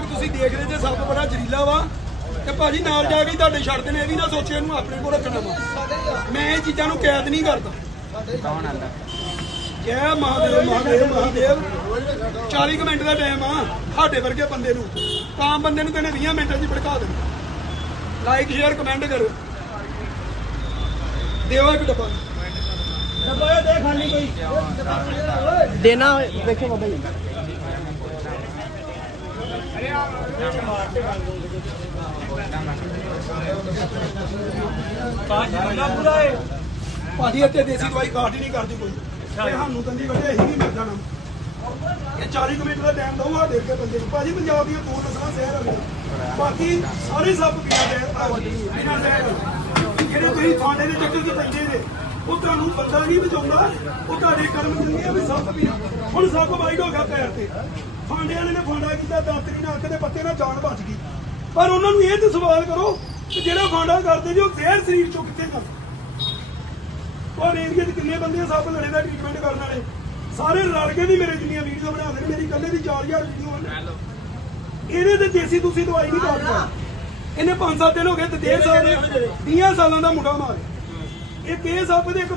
ਤੱਕ ਤੁਸੀਂ ਦੇਖ ਰਹੇ ਜੇ ਸੱਪ ਬੜਾ ਜ਼ਹਿਰੀਲਾ ਵਾ। ਤੇ ਭਾਜੀ ਨਾਲ ਜਾ ਕੇ ਤੁਹਾਡੇ ਛੱਡਦੇ ਨੇ ਇਹ ਵੀ ਨਾ ਸੋਚਿਓ ਇਹਨੂੰ ਆਪਣੇ ਕੋਲ ਰੱਖਣਾ ਵਾ। ਮੈਂ ਇਹ ਚੀਜ਼ਾਂ ਨੂੰ ਕੈਦ ਨਹੀਂ ਕਰਦਾ। ਕੌਣ ਆਂਦਾ ਜੈ ਮਹਾਦੇਵ ਮਹਾਦੇਵ ਮਹਾਦੇਵ। 40 ਕੁ ਮਿੰਟ ਦਾ ਟਾਈਮ ਆ ਸਾਡੇ ਵਰਗੇ ਬੰਦੇ ਨੂੰ। ਆਮ ਬੰਦੇ ਨੂੰ ਕਹਿੰਦੇ 20 ਮਿੰਟਾਂ 'ਚ ਭੜਕਾ ਦੇਣਾ। ਲਾਈਕ ਸ਼ੇਅਰ ਕਮੈਂਟ ਕਰੋ। ਦਿਓ ਇੱਕ ਡੱਬਾ। ਡੱਬਾ ਇਹ ਦੇ ਖਾਲੀ ਕੋਈ। ਦੇਣਾ ਵੇਖੋ ਬਾਬਾ ਜੀ। ਭਾਜੀ ਇੱਥੇ ਦੇਸੀ ਦਵਾਈ ਕਾਟ ਹੀ ਨਹੀਂ ਕਰਦੀ ਕੋਈ। ਤੇ ਸਾਨੂੰ ਦੰਦੀ ਵੱਡੇ ਅਸੀਂ ਨਹੀਂ ਮਿਲ ਜਾਣਾ ਇਹ 40 ਕੁ ਮਿੰਟ ਦਾ ਟਾਈਮ ਦਊਗਾ ਦੇਖ ਕੇ ਬੰਦੇ ਨੂੰ। ਭਾਜੀ ਪੰਜਾਬ ਦੀਆਂ ਦੋ ਨਸਲਾਂ ਸ਼ਹਿਰ ਆ ਗਏ ਬਾਕੀ ਸਾਰੇ ਸੱਪ ਬਿਨਾਂ ਦੇ ਦੇ ਜਿਹੜੇ ਤੁਸੀਂ ਥਾਣੇ ਦੇ ਚੱਕਰ 'ਚ ਪੈਂਦੇ ਨੇ ਉਹ ਤੁਹਾਨੂੰ ਬੰਦਾ ਨਹੀਂ ਬਚਾਉਂਦਾ। ਉਹ ਤੁਹਾਡੇ ਕਰਮ ਦਿੰਦੇ ਆ ਵੀ ਸੱਪ ਵੀ ਹੁਣ ਸੱਪ ਵਾਈਡ ਹੋ ਗਿਆ ਪੈਰ ਤੇ। ਫਾਂਡੇ ਵਾਲੇ ਨੇ ਫਾਂਡਾ ਕਿਤੇ ਪੱਤੇ ਨਾਲ ਜਾਨ ਬਚ ਗਈ। ਪਰ ਉਹਨਾਂ ਨੂੰ ਇਹ ਤੇ ਸਵਾਲ ਕਰੋ ਕਿ ਜਿਹੜਾ ਫਾਂਡਾ ਕਰਦੇ ਜੋ ਜ਼ਹਿਰ ਸਰੀਰ ਚੋਂ ਕਿੱਥੇ ਜਾਂਦਾ? ਔਰ ਏਰੀਆ 'ਚ ਕਿੰਨੇ ਬੰਦੇ ਆ ਲੜੇ ਦਾ ਟ੍ਰੀਟਮੈਂਟ ਕਰਨ ਵਾਲੇ। ਸਾਰੇ ਰਲ ਕੇ ਵੀ ਮੇਰੇ ਜਿੰਨੀਆਂ ਵੀਡੀਓ ਬਣਾਉਂਦੇ ਨੇ ਮੇਰੀ ਇਕੱਲੇ ਦੀ 4000 ਵੀਡੀਓ ਹਨ ਇਹਦੇ ਤੇ ਦੇਸੀ ਤੁਸੀਂ ਦਵਾਈ ਨਹੀਂ ਕਰਦੇ ਇਹਨੇ 5-7 ਦਿਨ ਹੋ ਗਏ ਤੇ 1.5 ਸਾਲ 20 ਸਾਲਾਂ ਦਾ ਮੁੰਡਾ ਮਾਰ ਇਹ ਕੇਸ ਸੱਪ ਦੇ ਇੱਕ